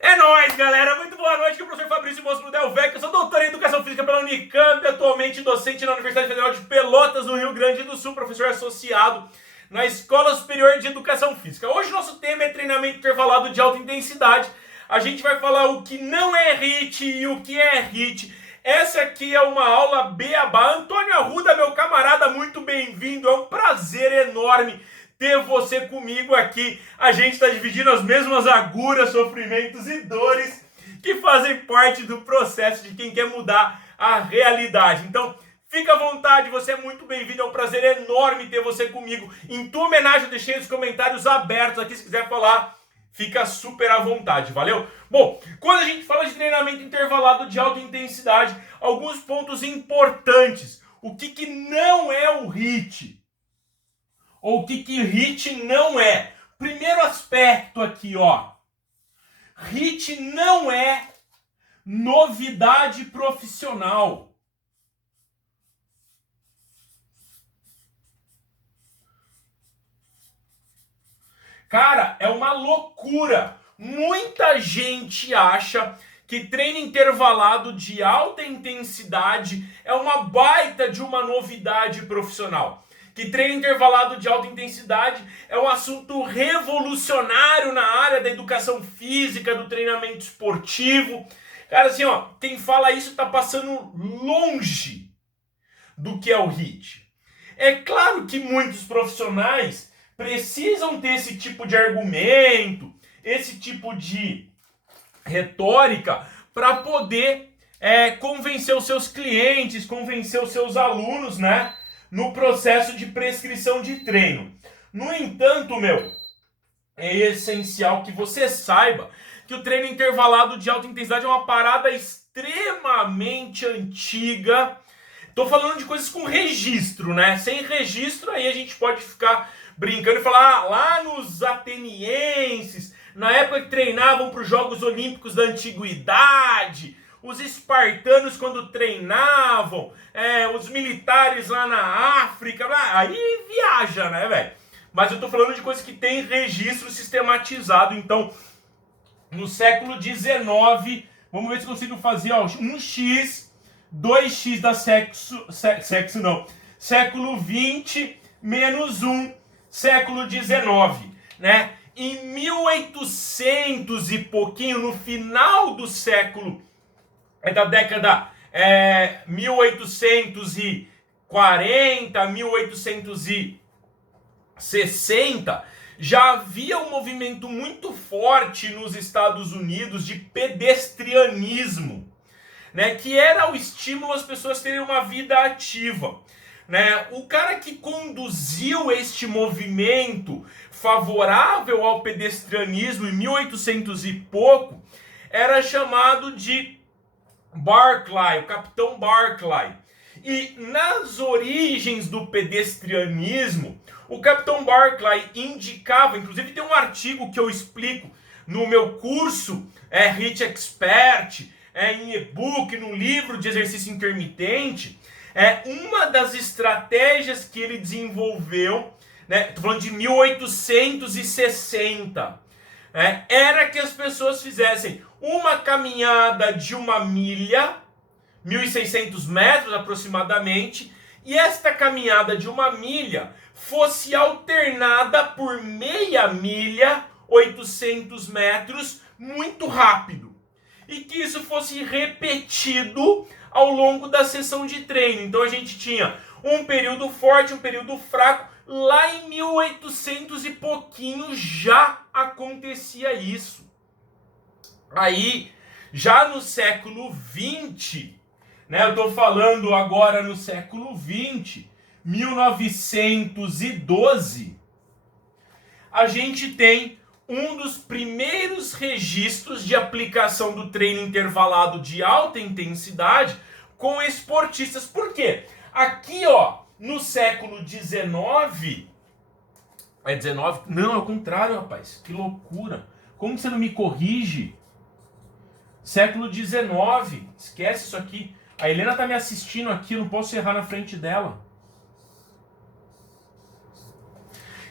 É nóis, galera! Muito boa noite, aqui é o professor Fabrício Mosco Del Vecchio. Eu sou doutor em Educação Física pela Unicamp, atualmente docente na Universidade Federal de Pelotas, no Rio Grande do Sul, professor associado na Escola Superior de Educação Física. Hoje nosso tema é treinamento intervalado de alta intensidade. A gente vai falar o que não é HIIT e o que é HIIT. Essa aqui é uma aula beabá. Antônio Arruda, meu camarada, muito bem-vindo. É um prazer enorme ter você comigo aqui. A gente está dividindo as mesmas agruras, sofrimentos e dores que fazem parte do processo de quem quer mudar a realidade. Então, fica à vontade, você é muito bem-vindo. É um prazer enorme ter você comigo. Em tua homenagem, eu deixei os comentários abertos aqui, se quiser falar, fica super à vontade, valeu? Bom, quando a gente fala de treinamento intervalado de alta intensidade, alguns pontos importantes. O que não é o HIIT? Ou o que HIIT não é? Primeiro aspecto aqui, ó. HIIT não é novidade profissional. Cara, é uma loucura. Muita gente acha que treino intervalado de alta intensidade é uma baita de uma novidade profissional. Que treino intervalado de alta intensidade é um assunto revolucionário na área da educação física, do treinamento esportivo. Cara, assim, ó, quem fala isso tá passando longe do que é o HIIT. É claro que muitos profissionais precisam ter esse tipo de argumento, esse tipo de retórica para poder convencer os seus clientes, convencer os seus alunos, né, no processo de prescrição de treino. No entanto, é essencial que você saiba que o treino intervalado de alta intensidade é uma parada extremamente antiga. Tô falando de coisas com registro, né? Sem registro, aí a gente pode ficar brincando e falar, lá nos atenienses, na época que treinavam para os Jogos Olímpicos da Antiguidade, os espartanos quando treinavam, os militares lá na África, aí viaja, né, velho? Mas eu tô falando de coisas que tem registro sistematizado. Então, no século XIX, vamos ver se consigo fazer, ó, 1x, 2x dá sexo não, século XX menos 1, século XIX, né? Em 1800 e pouquinho, no final do século, da década 1840, 1860, já havia um movimento muito forte nos Estados Unidos de pedestrianismo, né, que era o estímulo às pessoas terem uma vida ativa. Né? O cara que conduziu este movimento favorável ao pedestrianismo em 1800 e pouco era chamado de Barclay, o capitão Barclay. E nas origens do pedestrianismo, o capitão Barclay indicava, inclusive tem um artigo que eu explico no meu curso HIIT Expert, em e-book, no livro de exercício intermitente, uma das estratégias que ele desenvolveu, né, estou falando de 1860, era que as pessoas fizessem uma caminhada de 1 milha, 1.600 metros aproximadamente, e esta caminhada de 1 milha fosse alternada por meia milha, 800 metros, muito rápido. E que isso fosse repetido ao longo da sessão de treino. Então a gente tinha um período forte, um período fraco. Lá em 1800 e pouquinho já acontecia isso. Aí, já no século 20, né, eu estou falando agora no século 20, 1912, a gente tem um dos primeiros registros de aplicação do treino intervalado de alta intensidade com esportistas. Por quê? Aqui, ó, no século 19... É 19? Não, é o contrário, rapaz. Que loucura. Como você não me corrige? Século 19. Esquece isso aqui. A Helena tá me assistindo aqui, eu não posso errar na frente dela.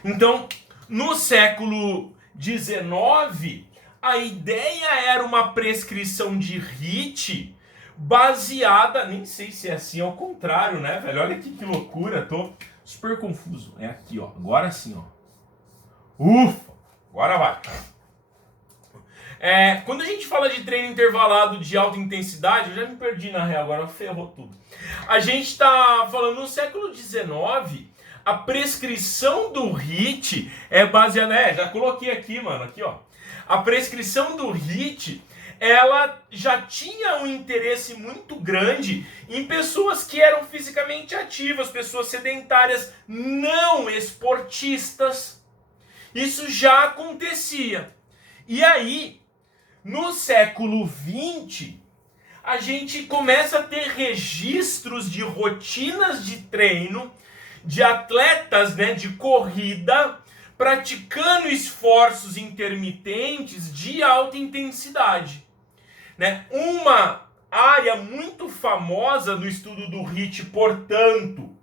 Então, no século XIX, A ideia era uma prescrição de HIIT baseada, nem sei se é assim, ao contrário, né, velho? Olha aqui que loucura, tô super confuso. É aqui, ó, agora sim, ó. Ufa, agora vai. Quando a gente fala de treino intervalado de alta intensidade, eu já me perdi na real, agora ferrou tudo. A gente tá falando no século XIX, a prescrição do HIIT é baseada... já coloquei aqui, mano, aqui, ó. A prescrição do HIIT, ela já tinha um interesse muito grande em pessoas que eram fisicamente ativas, pessoas sedentárias, não esportistas. Isso já acontecia. E aí, no século XX, a gente começa a ter registros de rotinas de treino de atletas, né, de corrida, praticando esforços intermitentes de alta intensidade. Né? Uma área muito famosa no estudo do HIIT, portanto,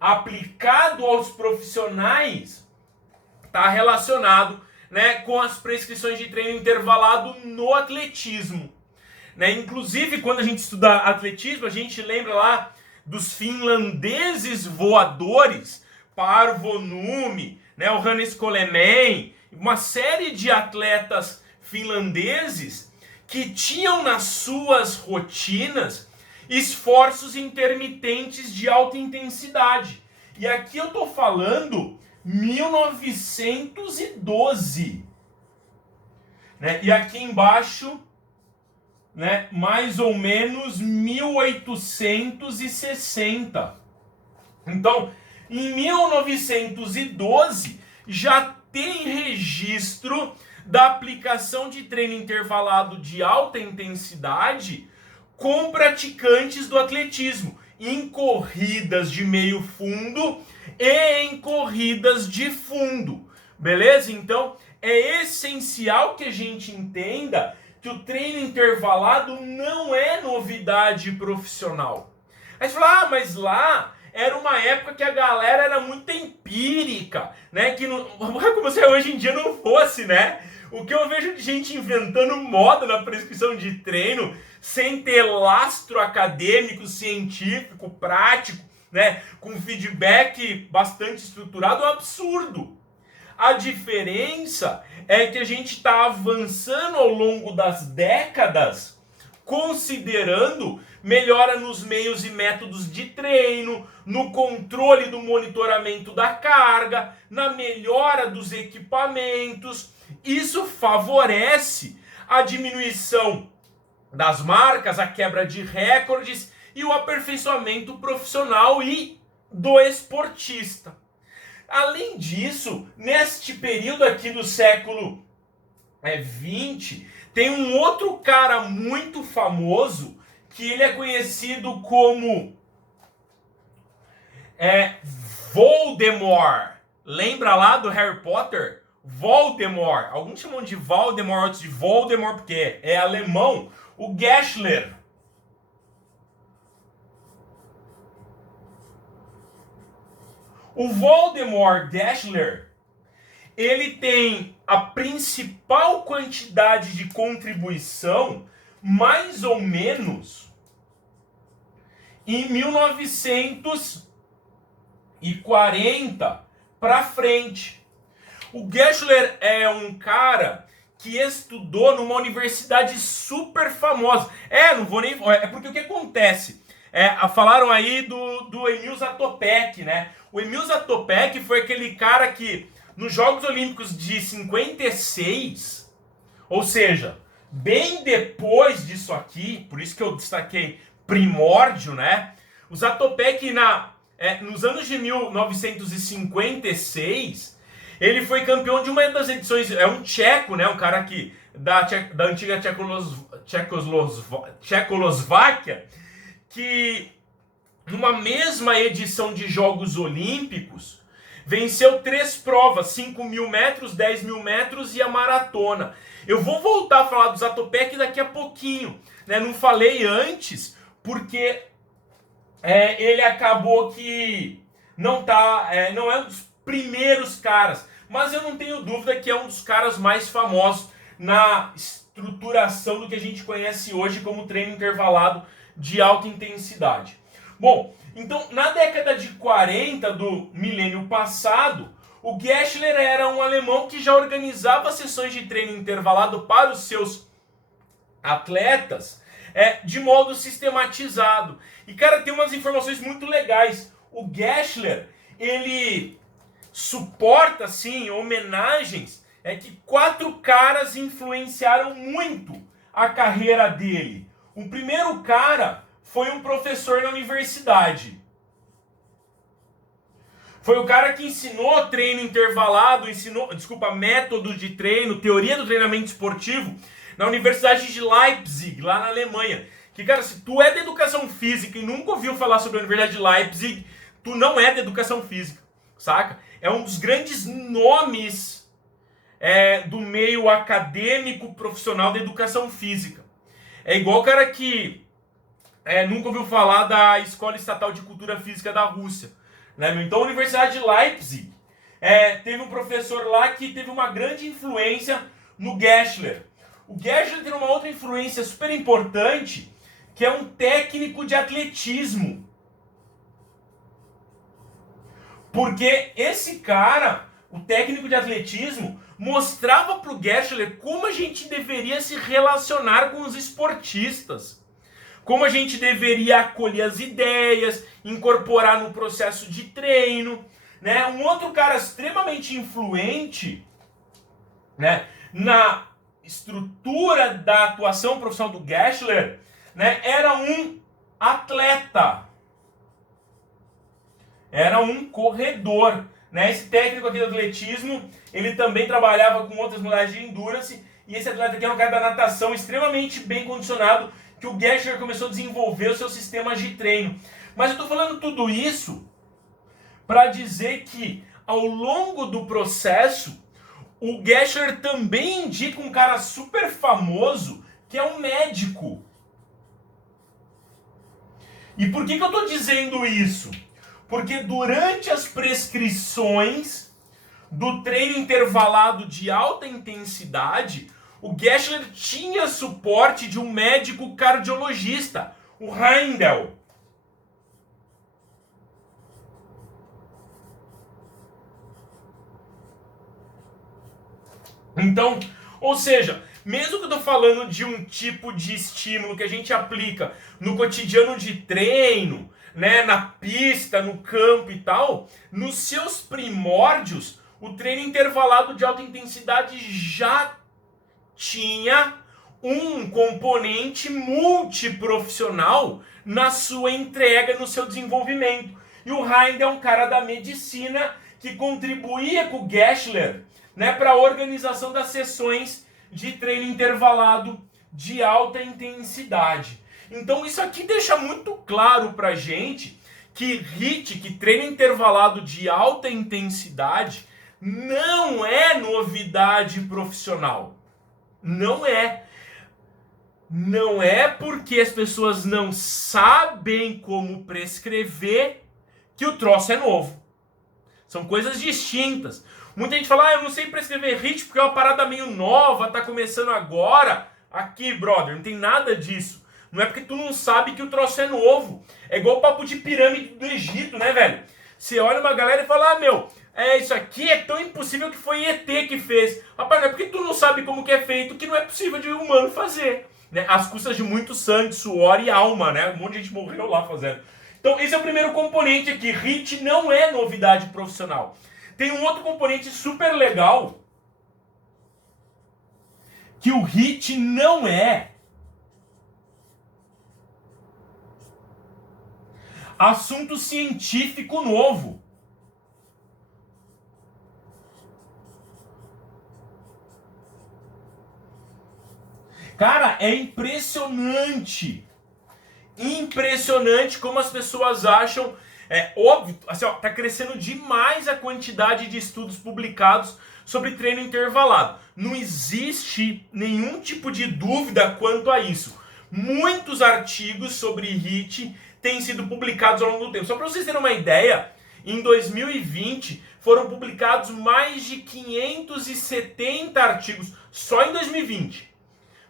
aplicado aos profissionais, está relacionado, né, com as prescrições de treino intervalado no atletismo. Né? Inclusive, quando a gente estuda atletismo, a gente lembra lá dos finlandeses voadores, Paavo Nurmi, né, o Hannes Coleman, uma série de atletas finlandeses que tinham nas suas rotinas esforços intermitentes de alta intensidade. E aqui eu estou falando 1912. Né? E aqui embaixo, né, mais ou menos 1860. Então, em 1912 já tem registro da aplicação de treino intervalado de alta intensidade com praticantes do atletismo em corridas de meio fundo e em corridas de fundo. Beleza? Então, é essencial que a gente entenda que o treino intervalado não é novidade profissional. Aí você fala, mas lá era uma época que a galera era muito empírica, né? Que não, como se hoje em dia não fosse, né? O que eu vejo de gente inventando moda na prescrição de treino sem ter lastro acadêmico, científico, prático, né? Com feedback bastante estruturado, é um absurdo. A diferença é que a gente está avançando ao longo das décadas, considerando melhora nos meios e métodos de treino, no controle do monitoramento da carga, na melhora dos equipamentos. Isso favorece a diminuição das marcas, a quebra de recordes e o aperfeiçoamento profissional e do esportista. Além disso, neste período aqui do século XX, tem um outro cara muito famoso que ele é conhecido como Voldemort. Lembra lá do Harry Potter? Voldemort. Alguns chamam de Valdemort, outros de Voldemort, porque é alemão. O Gessler. O Voldemort Gessler, ele tem a principal quantidade de contribuição, mais ou menos, em 1940 para frente. O Gessler é um cara que estudou numa universidade super famosa. Não vou nem... É porque o que acontece? Falaram aí do Emil Zatopek, né? O Emil Zatopek foi aquele cara que, nos Jogos Olímpicos de 56, ou seja, bem depois disso aqui, por isso que eu destaquei primórdio, né? O Zatopek, nos anos de 1956, ele foi campeão de uma das edições, é um tcheco, né? Um cara que, da antiga Tchecoslováquia, que numa mesma edição de Jogos Olímpicos, venceu 3 provas, 5.000 metros, 10.000 metros e a maratona. Eu vou voltar a falar do Zatopek daqui a pouquinho, né? Não falei antes, porque ele acabou que não é um dos primeiros caras, mas eu não tenho dúvida que é um dos caras mais famosos na estruturação do que a gente conhece hoje como treino intervalado de alta intensidade. Bom, então na década de 40 do milênio passado, o Geschler era um alemão que já organizava sessões de treino intervalado para os seus atletas de modo sistematizado. E, cara, tem umas informações muito legais. O Geschler, ele suporta, assim, homenagens, que 4 caras influenciaram muito a carreira dele. O primeiro cara foi um professor na universidade. Foi o cara que ensinou treino intervalado, método de treino, teoria do treinamento esportivo, na Universidade de Leipzig, lá na Alemanha. Que, cara, se tu é da educação física e nunca ouviu falar sobre a Universidade de Leipzig, tu não é da educação física, saca? É um dos grandes nomes do meio acadêmico profissional da educação física. É igual o cara que nunca ouviu falar da Escola Estatal de Cultura Física da Rússia. Né? Então a Universidade de Leipzig teve um professor lá que teve uma grande influência no Geschler. O Geschler tem uma outra influência super importante, que é um técnico de atletismo. Porque esse cara, o técnico de atletismo, mostrava para o Geschler como a gente deveria se relacionar com os esportistas. Como a gente deveria acolher as ideias, incorporar no processo de treino. Né? Um outro cara extremamente influente, né, na estrutura da atuação profissional do Geschler, né, era um atleta. Era um corredor. Né? Esse técnico aqui do atletismo, ele também trabalhava com outras modalidades de endurance, e esse atleta aqui é um cara da natação extremamente bem condicionado, que o Geschler começou a desenvolver os seus sistemas de treino. Mas eu estou falando tudo isso para dizer que, ao longo do processo, o Geschler também indica um cara super famoso, que é um médico. E por que eu estou dizendo isso? Porque durante as prescrições do treino intervalado de alta intensidade, o Geschler tinha suporte de um médico cardiologista, o Heindel. Então, ou seja, mesmo que eu estou falando de um tipo de estímulo que a gente aplica no cotidiano de treino, né, na pista, no campo e tal, nos seus primórdios, o treino intervalado de alta intensidade já tinha um componente multiprofissional na sua entrega, no seu desenvolvimento. E o Heindel é um cara da medicina que contribuía com o Geschler, né, para a organização das sessões de treino intervalado de alta intensidade. Então isso aqui deixa muito claro pra gente que HIIT, que treino intervalado de alta intensidade, não é novidade profissional. Não é. Não é porque as pessoas não sabem como prescrever que o troço é novo. São coisas distintas. Muita gente fala, eu não sei prescrever HIIT porque é uma parada meio nova, tá começando agora. Aqui, brother, não tem nada disso. Não é porque tu não sabe que o troço é novo. É igual o papo de pirâmide do Egito, né, velho? Você olha uma galera e fala, isso aqui é tão impossível que foi ET que fez. Rapaz, não é porque tu não sabe como que é feito que não é possível de um humano fazer. Né? Às custas de muito sangue, suor e alma, né? Um monte de gente morreu lá fazendo. Então, esse é o primeiro componente aqui. HIIT não é novidade profissional. Tem um outro componente super legal, que o HIIT não é assunto científico novo. Cara, é impressionante. Impressionante como as pessoas acham. É óbvio, assim, tá crescendo demais a quantidade de estudos publicados sobre treino intervalado. Não existe nenhum tipo de dúvida quanto a isso. Muitos artigos sobre HIIT têm sido publicados ao longo do tempo. Só para vocês terem uma ideia, em 2020 foram publicados mais de 570 artigos só em 2020.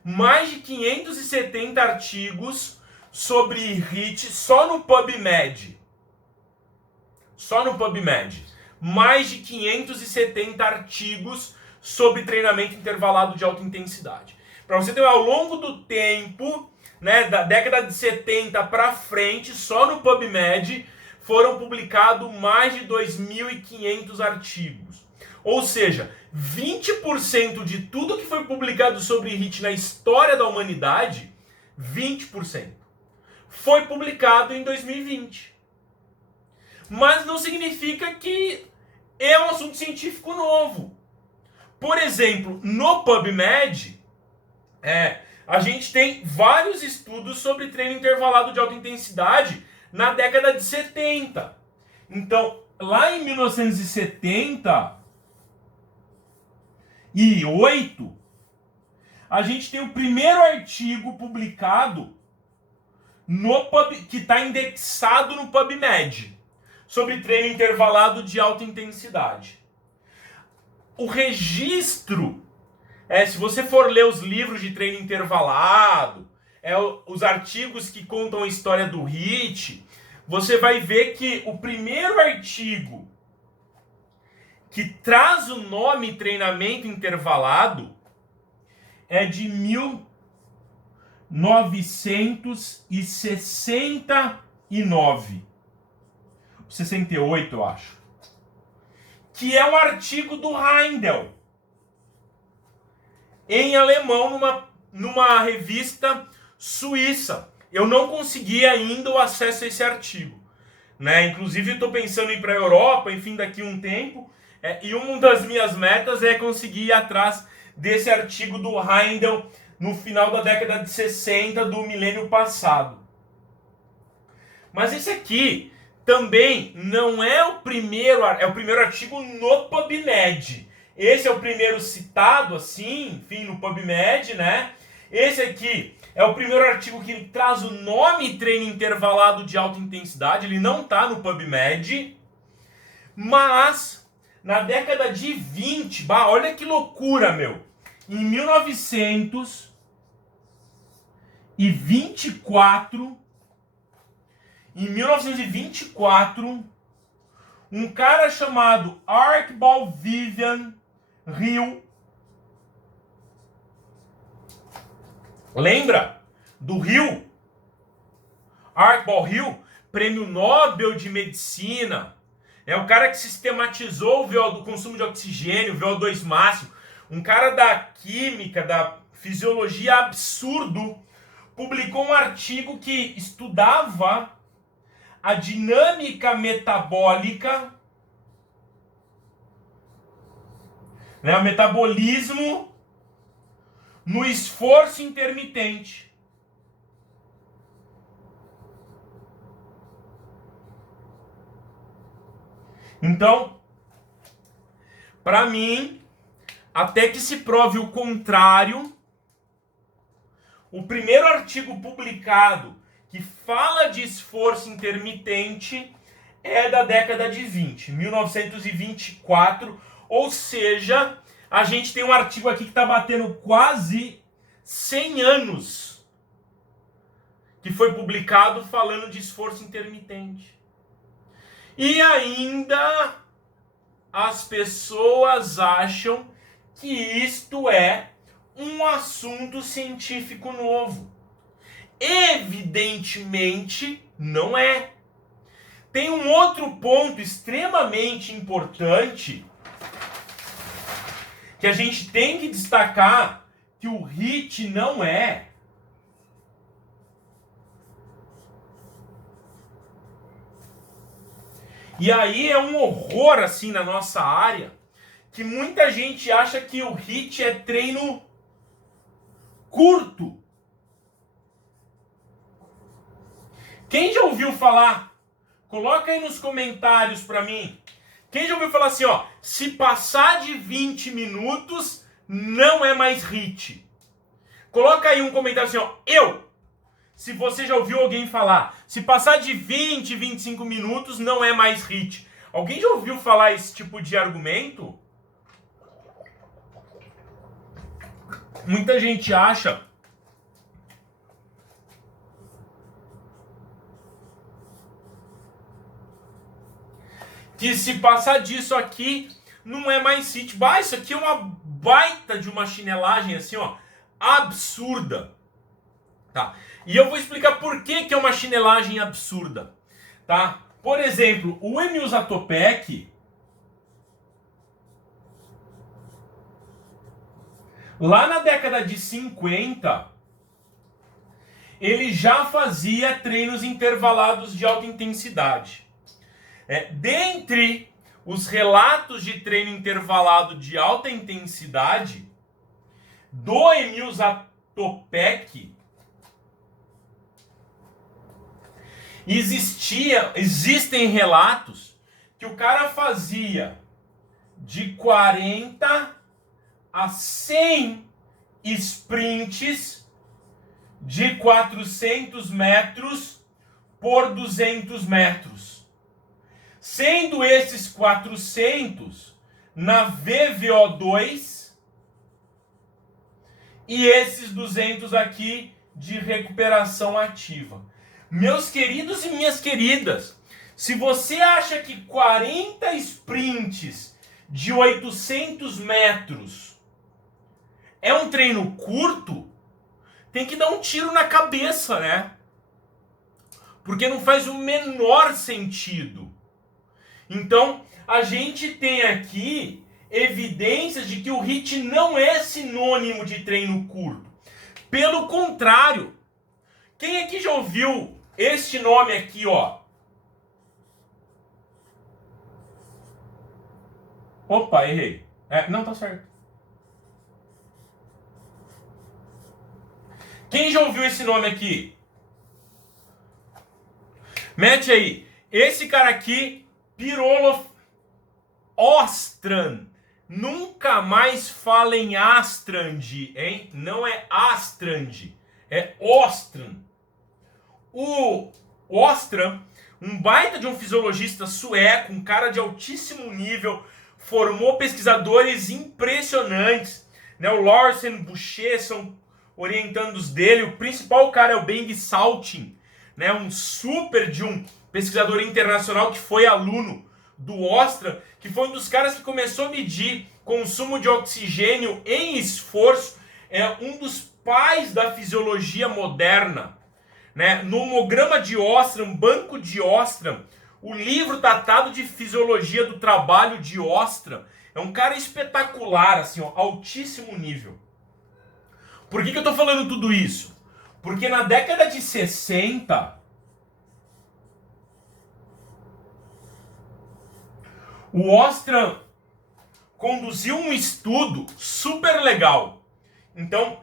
Mais de 570 artigos sobre HIIT só no PubMed. Só no PubMed. Mais de 570 artigos sobre treinamento intervalado de alta intensidade. Para você ter ao longo do tempo, né, da década de 70 para frente, só no PubMed foram publicados mais de 2.500 artigos. Ou seja, 20% de tudo que foi publicado sobre HIIT na história da humanidade, 20%, foi publicado em 2020. Mas não significa que é um assunto científico novo. Por exemplo, no PubMed, a gente tem vários estudos sobre treino intervalado de alta intensidade na década de 70. Então, lá em 1978, a gente tem o primeiro artigo publicado que está indexado no PubMed sobre treino intervalado de alta intensidade. O registro, se você for ler os livros de treino intervalado, os artigos que contam a história do HIIT, você vai ver que o primeiro artigo que traz o nome treinamento intervalado é de 1969. 68, eu acho. Que é um artigo do Heindel, em alemão, numa revista suíça. Eu não consegui ainda o acesso a esse artigo, né? Inclusive, estou pensando em ir para a Europa, enfim, daqui a um tempo. E uma das minhas metas é conseguir ir atrás desse artigo do Heindel no final da década de 60 do milênio passado. Mas esse aqui também não é o primeiro artigo no PubMed. Esse é o primeiro citado, assim, enfim, no PubMed, né? Esse aqui é o primeiro artigo que traz o nome treino intervalado de alta intensidade. Ele não está no PubMed, mas na década de 20, olha que loucura, meu. Em 1924, um cara chamado Archibald Vivian Hill, lembra do Hill? Archibald Hill, prêmio Nobel de Medicina, é o cara que sistematizou o consumo de oxigênio, o VO2 máximo, um cara da química, da fisiologia absurdo, publicou um artigo que estudava a dinâmica metabólica, né, o metabolismo no esforço intermitente. Então, para mim, até que se prove o contrário, o primeiro artigo publicado que fala de esforço intermitente é da década de 20, 1924, ou seja, a gente tem um artigo aqui que está batendo quase 100 anos que foi publicado falando de esforço intermitente. E ainda as pessoas acham que isto é um assunto científico novo. Evidentemente, não é. Tem um outro ponto extremamente importante que a gente tem que destacar, que o HIIT não é. E aí é um horror assim na nossa área, que muita gente acha que o HIIT é treino curto. Quem já ouviu falar? Coloca aí nos comentários para mim. Quem já ouviu falar assim, ó, se passar de 20 minutos, não é mais HIIT. Coloca aí um comentário assim, ó, se você já ouviu alguém falar, se passar de 20, 25 minutos, não é mais HIIT. Alguém já ouviu falar esse tipo de argumento? Muita gente acha que se passar disso aqui não é mais sit. Bah, isso aqui é uma baita de uma chinelagem assim, ó, absurda. Tá? E eu vou explicar por que é uma chinelagem absurda, tá? Por exemplo, o Emil Zatopek, lá na década de 50, ele já fazia treinos intervalados de alta intensidade. Dentre os relatos de treino intervalado de alta intensidade do Emil Zatopek, existem relatos que o cara fazia de 40 a 100 sprints de 400 metros por 200 metros. Sendo esses 400 na VVO2 e esses 200 aqui de recuperação ativa. Meus queridos e minhas queridas, se você acha que 40 sprints de 800 metros é um treino curto, tem que dar um tiro na cabeça, né? Porque não faz o menor sentido. Então, a gente tem aqui evidências de que o HIIT não é sinônimo de treino curto. Pelo contrário, quem aqui já ouviu este nome aqui, ó? Opa, errei. Não, tá certo. Quem já ouviu esse nome aqui? Mete aí. Esse cara aqui, Pirolo Ostrand. Nunca mais fala em Astrand, hein? Não é Astrand, é Ostrand. O Ostrand, um baita de um fisiologista sueco, um cara de altíssimo nível, formou pesquisadores impressionantes, né? O Larsen, Boucher são orientandos dele. O principal cara é o Beng Saltin, né? Um super de um pesquisador internacional que foi aluno do Ostrand, que foi um dos caras que começou a medir consumo de oxigênio em esforço, é um dos pais da fisiologia moderna, né? No homograma de Ostrand, banco de Ostrand, o livro Tratado de Fisiologia do Trabalho de Ostrand, é um cara espetacular, assim, ó, altíssimo nível. Por que eu tô falando tudo isso? Porque na década de 60, o Ostrand conduziu um estudo super legal. Então,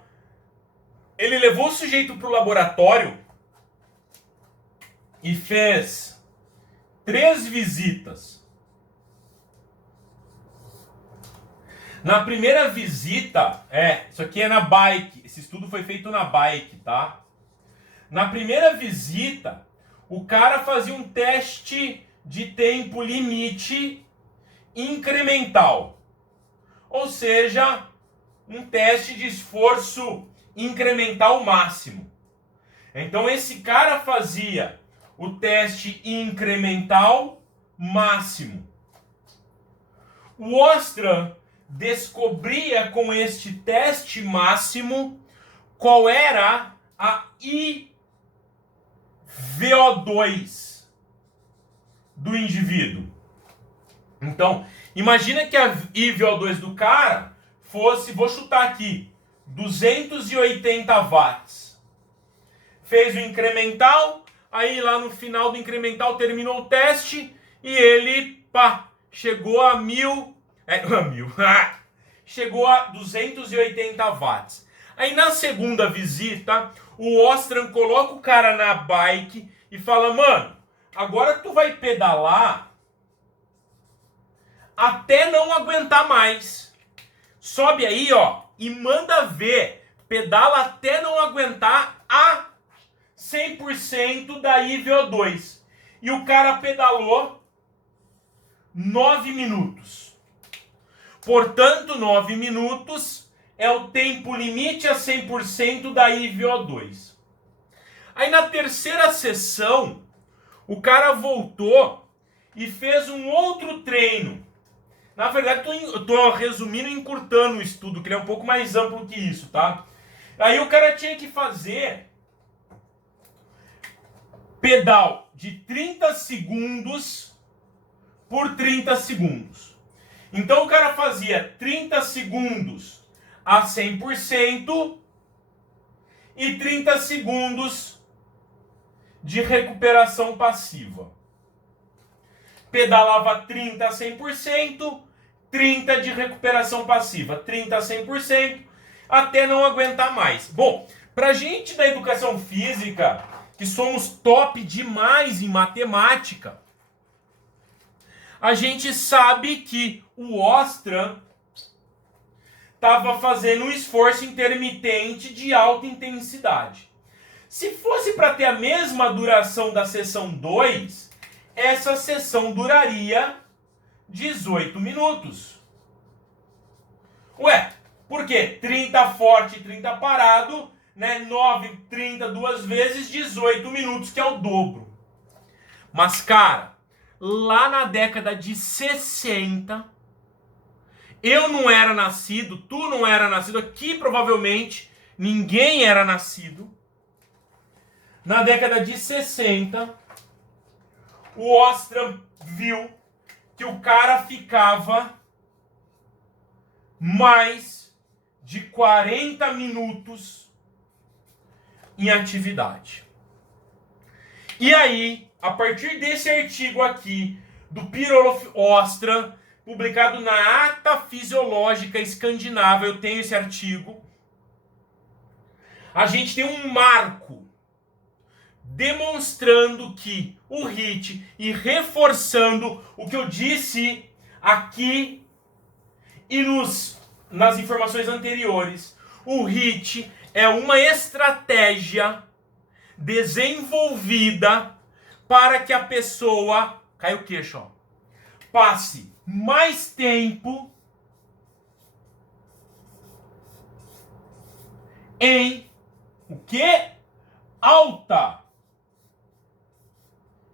ele levou o sujeito para o laboratório e fez 3 visitas. Na primeira visita, isso aqui é na bike, esse estudo foi feito na bike, tá? Na primeira visita, o cara fazia um teste de tempo limite incremental. Ou seja, um teste de esforço incremental máximo. Então esse cara fazia o teste incremental máximo. O Ostrand descobria com este teste máximo qual era a IVO2 do indivíduo. Então, imagina que a IVO2 do cara fosse, vou chutar aqui, 280 watts. Fez o incremental, aí lá no final do incremental terminou o teste e ele, chegou a 1000, chegou a 280 watts. Aí na segunda visita, o Ostrand coloca o cara na bike e fala, mano, agora tu vai pedalar até não aguentar mais. Sobe aí, ó, e manda ver. Pedala até não aguentar a 100% da IVO2. E o cara pedalou 9 minutos. Portanto, 9 minutos é o tempo limite a 100% da IVO2. Aí na terceira sessão, o cara voltou e fez um outro treino. Na verdade, eu tô resumindo e encurtando o estudo, que ele é um pouco mais amplo que isso, tá? Aí o cara tinha que fazer pedal de 30 segundos por 30 segundos. Então o cara fazia 30 segundos a 100% e 30 segundos de recuperação passiva. Pedalava 30 a 100%, 30 de recuperação passiva, 30 a 100%, até não aguentar mais. Bom, pra gente da educação física, que somos top demais em matemática, a gente sabe que o Ostrom estava fazendo um esforço intermitente de alta intensidade. Se fosse para ter a mesma duração da sessão 2, essa sessão duraria 18 minutos. Ué, por quê? 30 forte, 30 parado, né? 9, 30 duas vezes, 18 minutos, que é o dobro. Mas, cara, lá na década de 60, eu não era nascido, tu não era nascido, aqui provavelmente ninguém era nascido. Na década de 60, o Ostrom viu que o cara ficava mais de 40 minutos em atividade. E aí, a partir desse artigo aqui, do Per-Olof Ostrom, publicado na Ata Fisiológica Escandinava, eu tenho esse artigo, a gente tem um marco demonstrando que o HIIT, e reforçando o que eu disse aqui e nas informações anteriores, o HIIT é uma estratégia desenvolvida para que a pessoa, cai o queixo, ó, passe mais tempo em o quê? Alta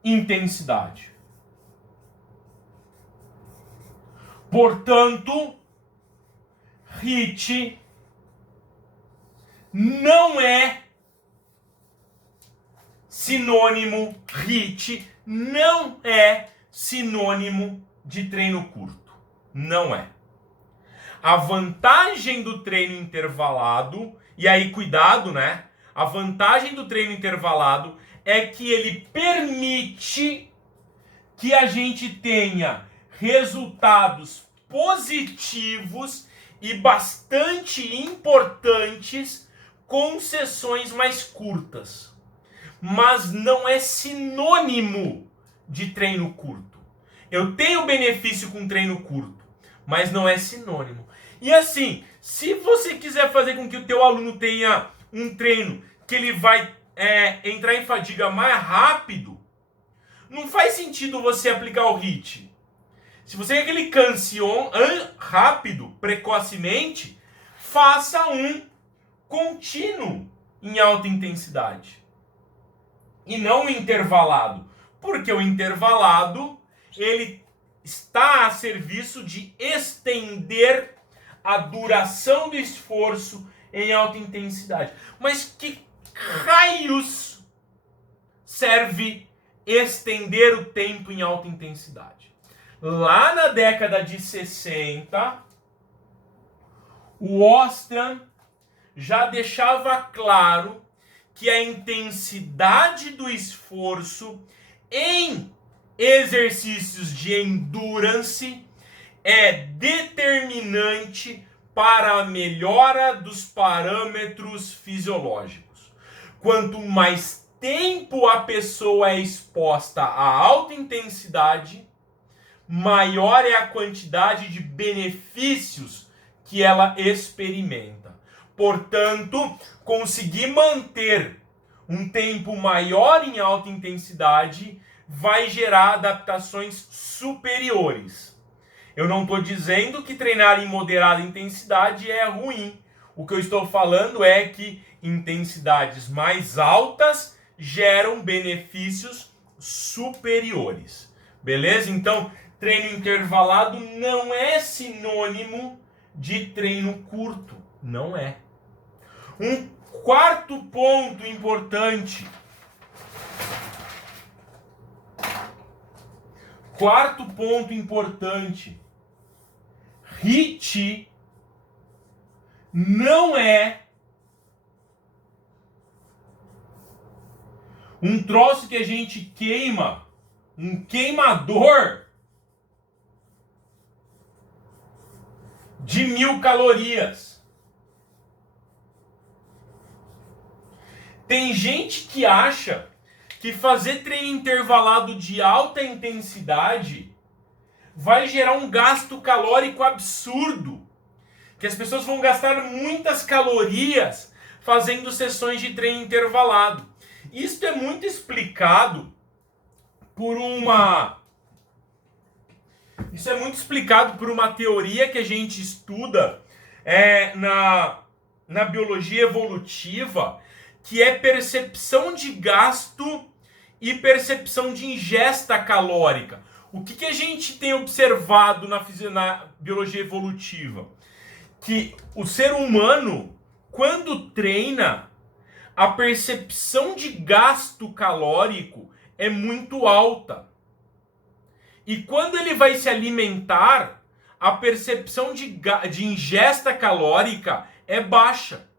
intensidade. Portanto, HIIT não é sinônimo, HIIT não é sinônimo de treino curto. Não é. A vantagem do treino intervalado, e aí cuidado, né? A vantagem do treino intervalado é que ele permite que a gente tenha resultados positivos e bastante importantes com sessões mais curtas. Mas não é sinônimo de treino curto. Eu tenho benefício com treino curto, mas não é sinônimo. E assim, se você quiser fazer com que o teu aluno tenha um treino que ele vai entrar em fadiga mais rápido, não faz sentido você aplicar o HIIT. Se você quer que ele canse rápido, precocemente, faça um contínuo em alta intensidade. E não um intervalado. Porque o intervalado, ele está a serviço de estender a duração do esforço em alta intensidade. Mas que raios serve estender o tempo em alta intensidade? Lá na década de 60, o Ostrom já deixava claro que a intensidade do esforço em exercícios de endurance é determinante para a melhora dos parâmetros fisiológicos. Quanto mais tempo a pessoa é exposta a alta intensidade, maior é a quantidade de benefícios que ela experimenta. Portanto, conseguir manter um tempo maior em alta intensidade vai gerar adaptações superiores. Eu não estou dizendo que treinar em moderada intensidade é ruim. O que eu estou falando é que intensidades mais altas geram benefícios superiores. Beleza? Então, treino intervalado não é sinônimo de treino curto. Não é. Um quarto ponto importante. Quarto ponto importante. HIIT não é um troço que a gente queima, um queimador de 1000 calorias. Tem gente que acha que fazer treino intervalado de alta intensidade vai gerar um gasto calórico absurdo. Que as pessoas vão gastar muitas calorias fazendo sessões de treino intervalado. Isso é muito explicado por uma teoria que a gente estuda na biologia evolutiva, que é percepção de gasto e percepção de ingesta calórica. O que a gente tem observado na biologia evolutiva? Que o ser humano, quando treina, a percepção de gasto calórico é muito alta. E quando ele vai se alimentar, a percepção de ingesta calórica é baixa.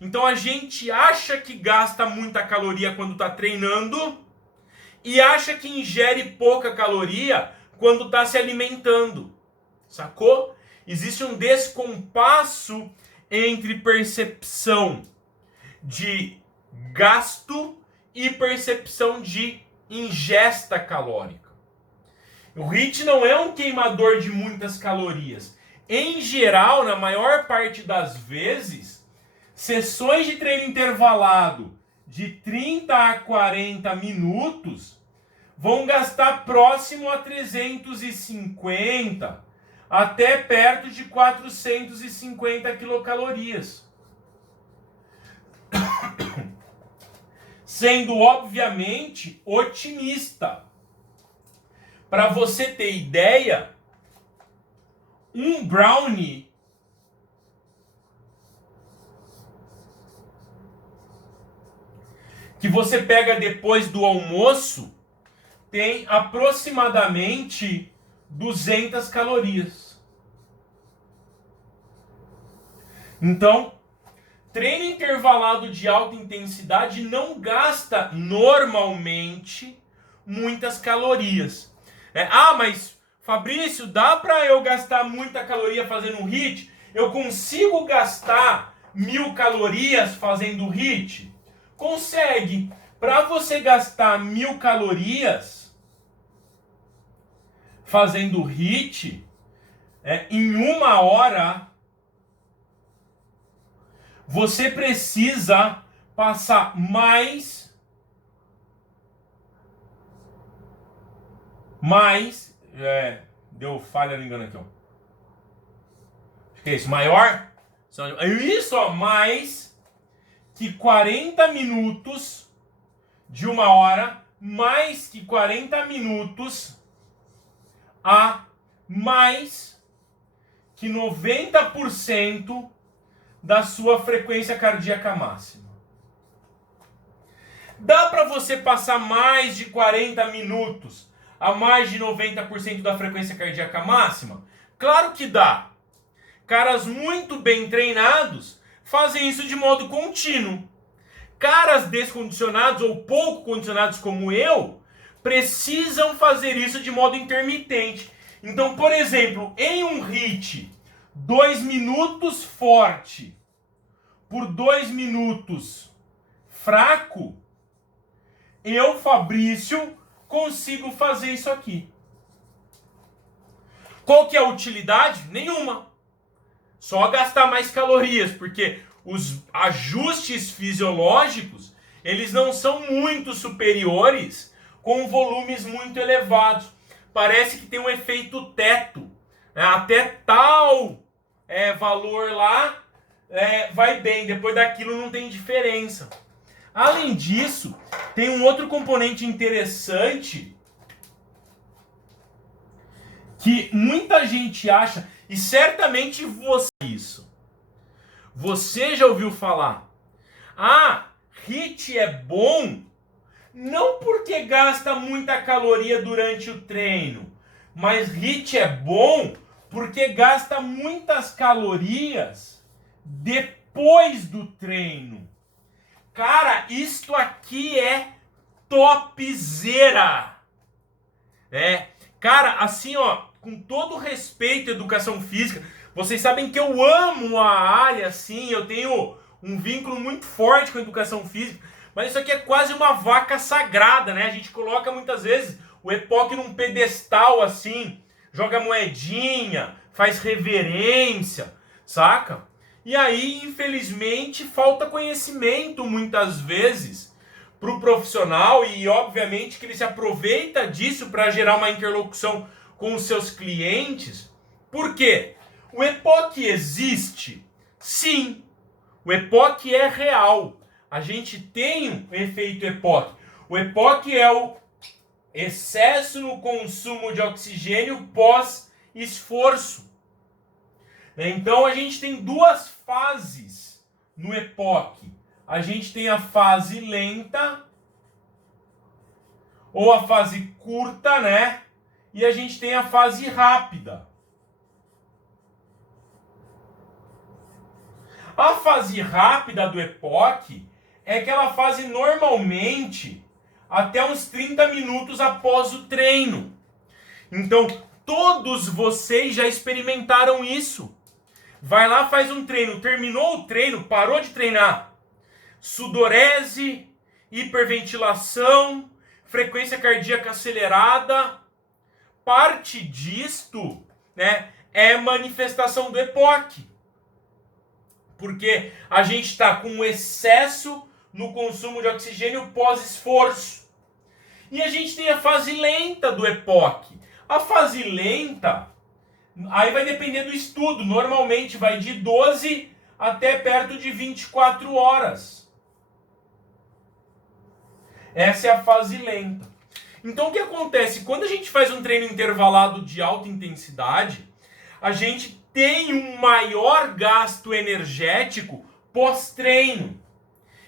Então a gente acha que gasta muita caloria quando está treinando e acha que ingere pouca caloria quando está se alimentando. Sacou? Existe um descompasso entre percepção de gasto e percepção de ingesta calórica. O HIIT não é um queimador de muitas calorias. Em geral, na maior parte das vezes, sessões de treino intervalado de 30 a 40 minutos vão gastar próximo a 350 até perto de 450 quilocalorias. Sendo, obviamente, otimista. Para você ter ideia, um brownie que você pega depois do almoço tem aproximadamente 200 calorias. Então, treino intervalado de alta intensidade não gasta normalmente muitas calorias. Mas Fabrício, dá para eu gastar muita caloria fazendo um HIIT? Eu consigo gastar 1000 calorias fazendo HIIT? Consegue. Para você gastar 1000 calorias fazendo HIIT, em 1 hora, você precisa passar deu falha no engano aqui, ó. Acho que é isso, maior. Isso, ó, mais que 40 minutos de 1 hora, mais que 40 minutos a mais que 90% da sua frequência cardíaca máxima. Dá para você passar mais de 40 minutos a mais de 90% da frequência cardíaca máxima? Claro que dá. Caras muito bem treinados fazem isso de modo contínuo. Caras descondicionados ou pouco condicionados como eu precisam fazer isso de modo intermitente. Então, por exemplo, em um HIIT, 2 minutos forte por 2 minutos fraco, eu, Fabrício, consigo fazer isso aqui. Qual que é a utilidade? Nenhuma. Só gastar mais calorias, porque os ajustes fisiológicos, eles não são muito superiores com volumes muito elevados. Parece que tem um efeito teto, né? Até tal valor lá vai bem, depois daquilo não tem diferença. Além disso, tem um outro componente interessante que muita gente acha, e certamente você já ouviu falar. HIIT é bom não porque gasta muita caloria durante o treino, mas HIIT é bom porque gasta muitas calorias depois do treino. Cara, isto aqui é topzera. Cara, assim, ó, com todo respeito à educação física, vocês sabem que eu amo a área, assim, eu tenho um vínculo muito forte com a educação física, mas isso aqui é quase uma vaca sagrada, né? A gente coloca muitas vezes o EPOC num pedestal, assim, joga moedinha, faz reverência, saca? E aí, infelizmente, falta conhecimento muitas vezes para o profissional e, obviamente, que ele se aproveita disso para gerar uma interlocução com os seus clientes. Por quê? O EPOC existe? Sim. O EPOC é real. A gente tem um efeito EPOC. O EPOC é o excesso no consumo de oxigênio pós-esforço. Então a gente tem duas fases no EPOC. A gente tem a fase lenta ou a fase curta, né? E a gente tem a fase rápida. A fase rápida do EPOC é aquela fase normalmente até uns 30 minutos após o treino. Então, todos vocês já experimentaram isso. Vai lá, faz um treino, terminou o treino, parou de treinar. Sudorese, hiperventilação, frequência cardíaca acelerada. Parte disto, né, é manifestação do EPOC. Porque a gente está com excesso no consumo de oxigênio pós-esforço. E a gente tem a fase lenta do EPOC. A fase lenta, aí vai depender do estudo. Normalmente vai de 12 até perto de 24 horas. Essa é a fase lenta. Então o que acontece? Quando a gente faz um treino intervalado de alta intensidade, a gente tem um maior gasto energético pós-treino.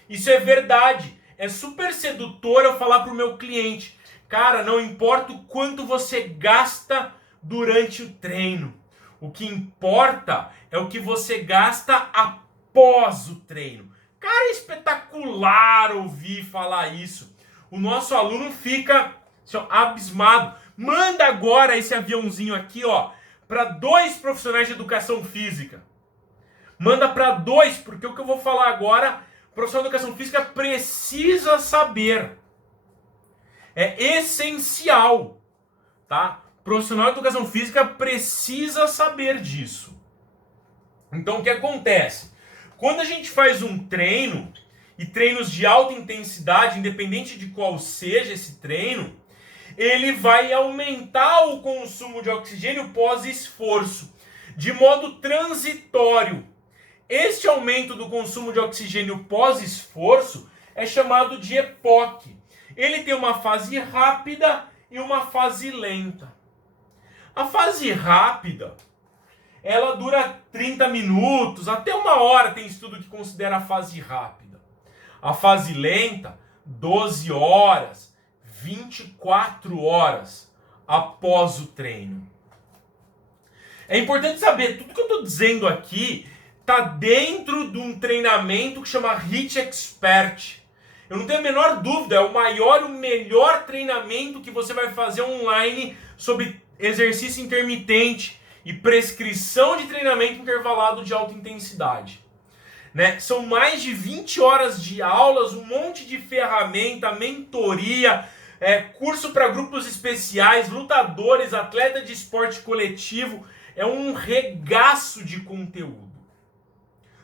Isso é verdade. É super sedutor eu falar para o meu cliente: cara, não importa o quanto você gasta durante o treino. O que importa é o que você gasta após o treino. Cara, é espetacular ouvir falar isso. O nosso aluno fica assim, ó, abismado. Manda agora esse aviãozinho aqui, ó, para 2 profissionais de educação física. Manda para 2, porque o que eu vou falar agora, o profissional de educação física precisa saber. É essencial, tá? O profissional de educação física precisa saber disso. Então, o que acontece? Quando a gente faz um treino, e treinos de alta intensidade, independente de qual seja esse treino, ele vai aumentar o consumo de oxigênio pós-esforço, de modo transitório. Este aumento do consumo de oxigênio pós-esforço é chamado de EPOC. Ele tem uma fase rápida e uma fase lenta. A fase rápida, ela dura 30 minutos, até 1 hora tem estudo que considera a fase rápida. A fase lenta, 12 horas, 24 horas após o treino. É importante saber, tudo que eu estou dizendo aqui está dentro de um treinamento que chama HIIT Expert. Eu não tenho a menor dúvida, é o maior e o melhor treinamento que você vai fazer online sobre exercício intermitente e prescrição de treinamento intervalado de alta intensidade. Né? São mais de 20 horas de aulas, um monte de ferramenta, mentoria, curso para grupos especiais, lutadores, atleta de esporte coletivo. É um regaço de conteúdo.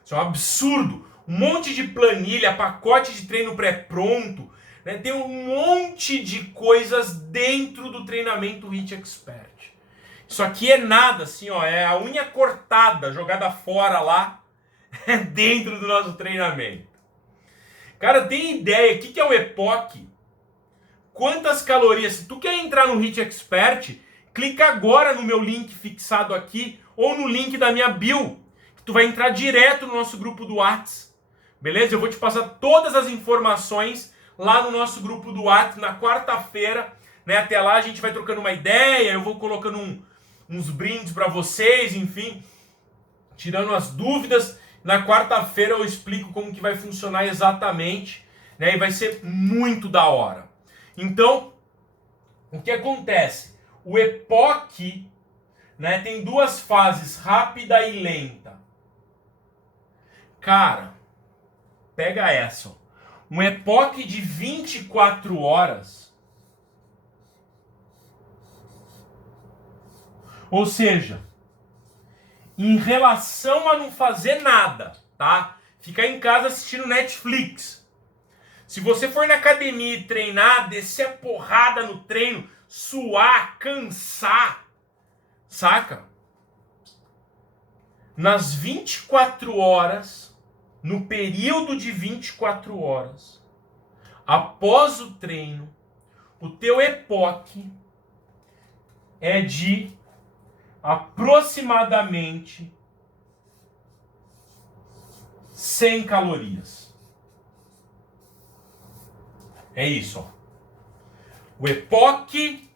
Isso é um absurdo. Um monte de planilha, pacote de treino pré-pronto, né? Tem um monte de coisas dentro do treinamento HIIT Expert. Isso aqui é nada, assim, ó, é a unha cortada, jogada fora lá, dentro do nosso treinamento. Cara, tem ideia, o que é o EPOC? Quantas calorias? Se tu quer entrar no HIIT Expert, clica agora no meu link fixado aqui, ou no link da minha bio, que tu vai entrar direto no nosso grupo do WhatsApp. Beleza? Eu vou te passar todas as informações lá no nosso grupo do WhatsApp na quarta-feira, né? Até lá a gente vai trocando uma ideia, eu vou colocando uns brindes para vocês, enfim, tirando as dúvidas. Na quarta-feira eu explico como que vai funcionar exatamente, né? E vai ser muito da hora. Então, o que acontece? O EPOC, né, tem duas fases, rápida e lenta. Cara, pega essa, ó. Um EPOC de 24 horas, ou seja, em relação a não fazer nada, tá? Ficar em casa assistindo Netflix. Se você for na academia e treinar, descer a porrada no treino, suar, cansar, saca? Nas 24 horas, no período de 24 horas, após o treino, o teu EPOC é de aproximadamente 100 calorias. É isso, ó. O EPOC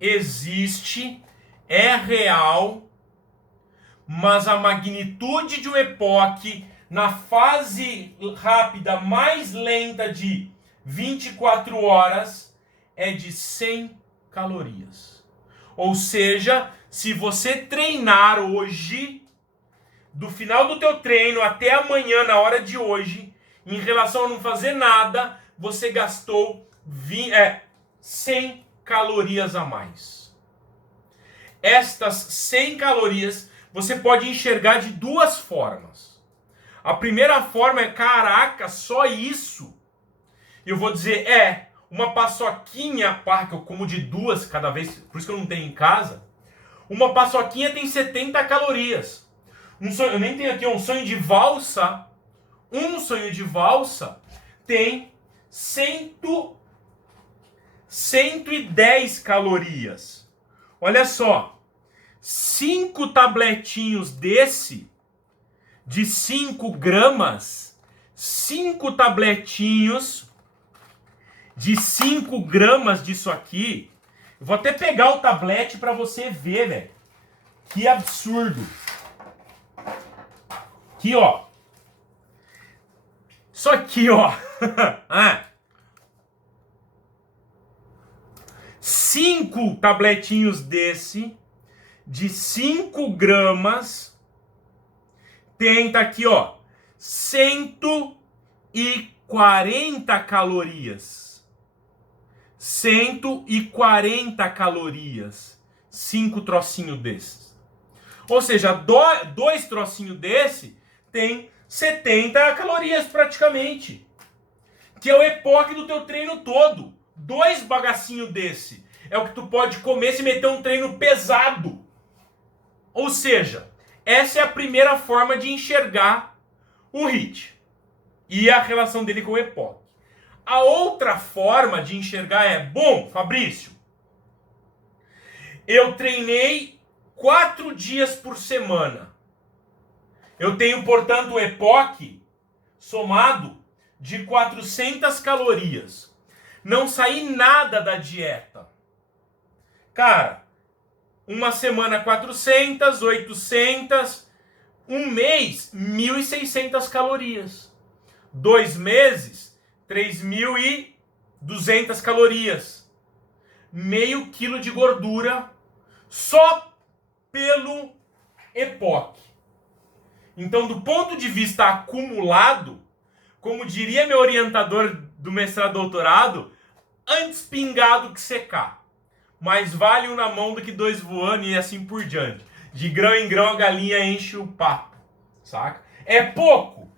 existe, é real, mas a magnitude de um EPOC na fase rápida mais lenta de 24 horas é de 100 calorias. Ou seja, se você treinar hoje, do final do teu treino até amanhã, na hora de hoje, em relação a não fazer nada, você gastou 100 calorias a mais. Estas 100 calorias você pode enxergar de duas formas. A primeira forma é, caraca, só isso? Eu vou dizer, uma paçoquinha, que eu como de duas cada vez, por isso que eu não tenho em casa. Uma paçoquinha tem 70 calorias. Eu nem tenho aqui um sonho de valsa. Um sonho de valsa tem 110 calorias. Olha só. 5 tabletinhos desse, de 5 gramas, 5 tabletinhos de 5 gramas disso aqui. Eu vou até pegar o tablete para você ver, velho. Que absurdo. Aqui, ó. Isso aqui, ó. 5 tabletinhos desse, de 5 gramas, tem, tá aqui, ó, 140 calorias. 140 calorias. 5 trocinhos desses. Ou seja, 2 trocinhos desse tem 70 calorias praticamente. Que é o EPOC do teu treino todo. 2 bagacinhos desse é o que tu pode comer se meter um treino pesado. Ou seja, essa é a primeira forma de enxergar o HIIT e a relação dele com o EPOC. A outra forma de enxergar é, bom, Fabrício, eu treinei 4 dias por semana. Eu tenho, portanto, o EPOC somado de 400 calorias. Não saí nada da dieta. Cara, uma semana 400, 800, um mês 1.600 calorias. 2 meses, 3.200 calorias. Meio quilo de gordura só pelo EPOC. Então, do ponto de vista acumulado, como diria meu orientador do mestrado e doutorado, antes pingado que secar. Mais vale um na mão do que 2 voando e assim por diante. De grão em grão a galinha enche o papo, saca? É pouco,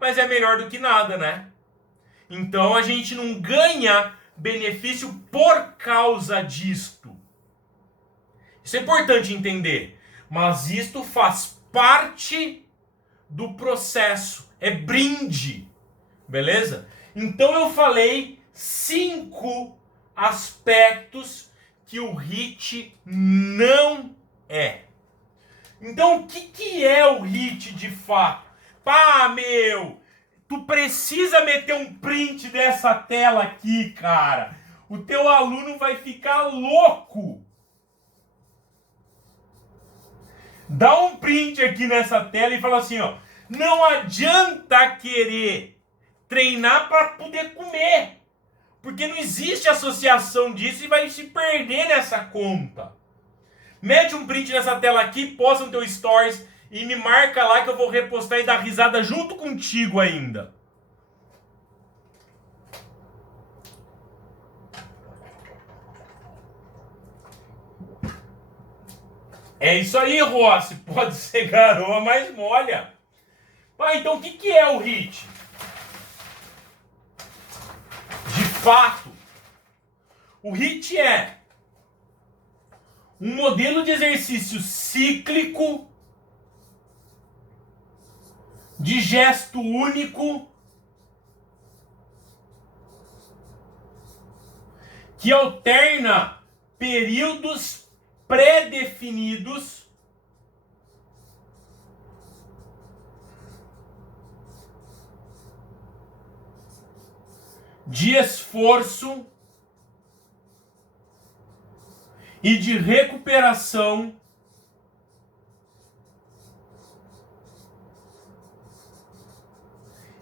mas é melhor do que nada, né? Então a gente não ganha benefício por causa disto. Isso é importante entender. Mas isto faz parte do processo. É brinde. Beleza? Então eu falei 5 aspectos que o HIIT não é. Então o que é o HIIT de fato? Pá, meu, tu precisa meter um print dessa tela aqui, cara. O teu aluno vai ficar louco. Dá um print aqui nessa tela e fala assim, ó. Não adianta querer treinar para poder comer. Porque não existe associação disso e vai se perder nessa conta. Mete um print nessa tela aqui, posta no teu stories e me marca lá que eu vou repostar e dar risada junto contigo ainda. É isso aí, Rossi. Pode ser garoa, mas molha. Ah, então o que é o HIIT? De fato, o HIIT é um modelo de exercício cíclico, de gesto único, que alterna períodos pré-definidos de esforço e de recuperação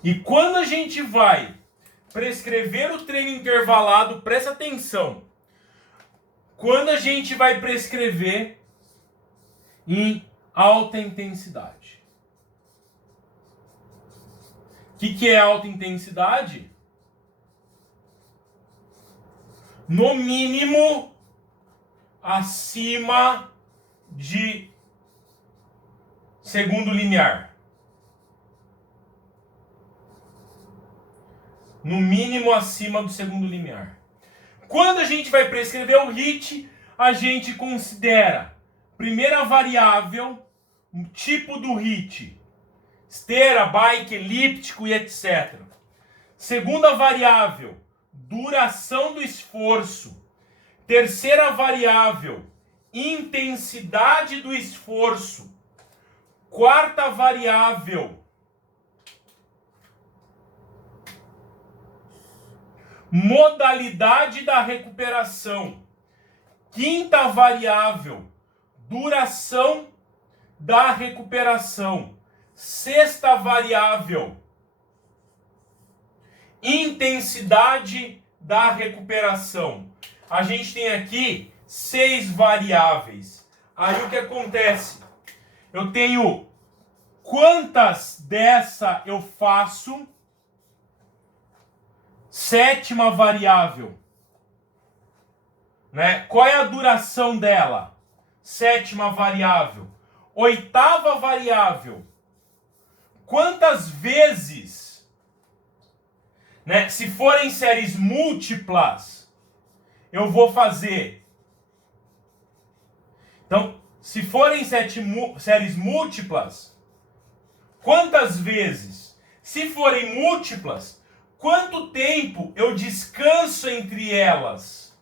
e quando a gente vai prescrever o treino intervalado, presta atenção, quando a gente vai prescrever em alta intensidade. O que é alta intensidade? No mínimo acima de segundo limiar. No mínimo acima do segundo limiar. Quando a gente vai prescrever o HIIT, a gente considera primeira variável, o tipo do HIIT, esteira, bike, elíptico e etc. Segunda variável, duração do esforço. Terceira variável, intensidade do esforço. Quarta variável, modalidade da recuperação. Quinta variável, duração da recuperação. Sexta variável, intensidade da recuperação. A gente tem aqui 6 variáveis. Aí o que acontece? Eu tenho quantas dessa eu faço? Sétima variável. Né? Qual é a duração dela? Sétima variável. Oitava variável. Quantas vezes, né, se forem séries múltiplas, eu vou fazer? Então, se forem séries múltiplas, quantas vezes? Se forem múltiplas, quanto tempo eu descanso entre elas?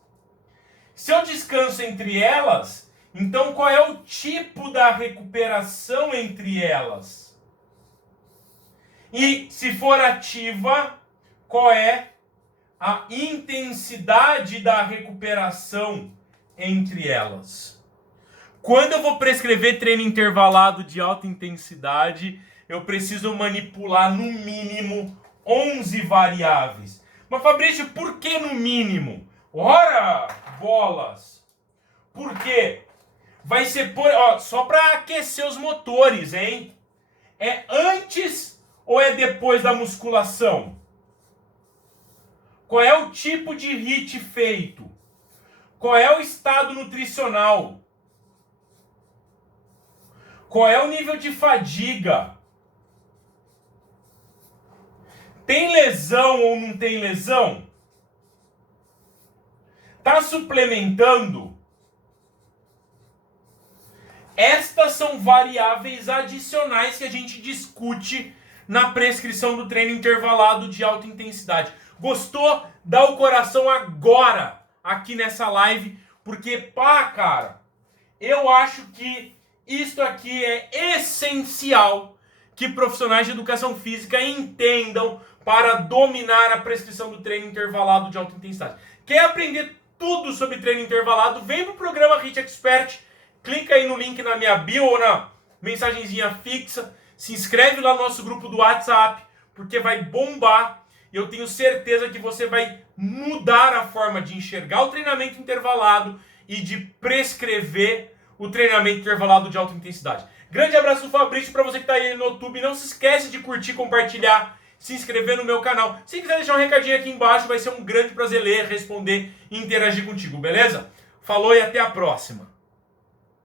Se eu descanso entre elas, então qual é o tipo da recuperação entre elas? E se for ativa, qual é a intensidade da recuperação entre elas? Quando eu vou prescrever treino intervalado de alta intensidade, eu preciso manipular no mínimo 11 variáveis. Mas Fabrício, por que no mínimo? Ora, bolas! Por quê? Vai ser só para aquecer os motores, hein? É antes ou é depois da musculação? Qual é o tipo de HIIT feito? Qual é o estado nutricional? Qual é o nível de fadiga? Tem lesão ou não tem lesão? Tá suplementando? Estas são variáveis adicionais que a gente discute na prescrição do treino intervalado de alta intensidade. Gostou? Dá o coração agora aqui nessa live, porque, cara, eu acho que isto aqui é essencial que profissionais de educação física entendam para dominar a prescrição do treino intervalado de alta intensidade. Quer aprender tudo sobre treino intervalado? Vem pro programa HIIT Expert, clica aí no link na minha bio ou na mensagenzinha fixa, se inscreve lá no nosso grupo do WhatsApp, porque vai bombar e eu tenho certeza que você vai mudar a forma de enxergar o treinamento intervalado e de prescrever o treinamento intervalado de alta intensidade. Grande abraço do Fabrício para você que está aí no YouTube. Não se esquece de curtir, compartilhar, se inscrever no meu canal. Se quiser deixar um recadinho aqui embaixo, vai ser um grande prazer ler, responder e interagir contigo, beleza? Falou e até a próxima.